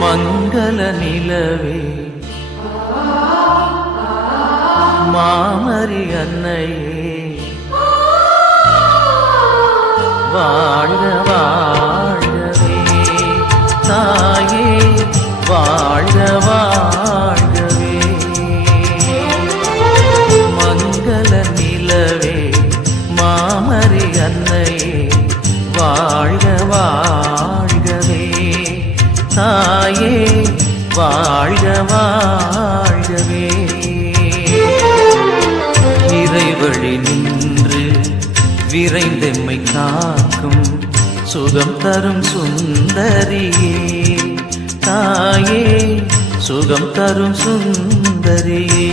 மங்கள நிலவே மாமரி அன்னையே வாழ்க வாழ்கவே தாயே வாழ்க வாழ்கவே மங்கள நிலவே மாமரி அன்னையே வாழ்க வாழ்கவே தாயே வாழ்க வாழ்கவே இறைவழி நின்று விரைந்தெம்மை காக்கும் சுகம் தரும் சுந்தரியே தாயே சுகம் தரும் சுந்தரியே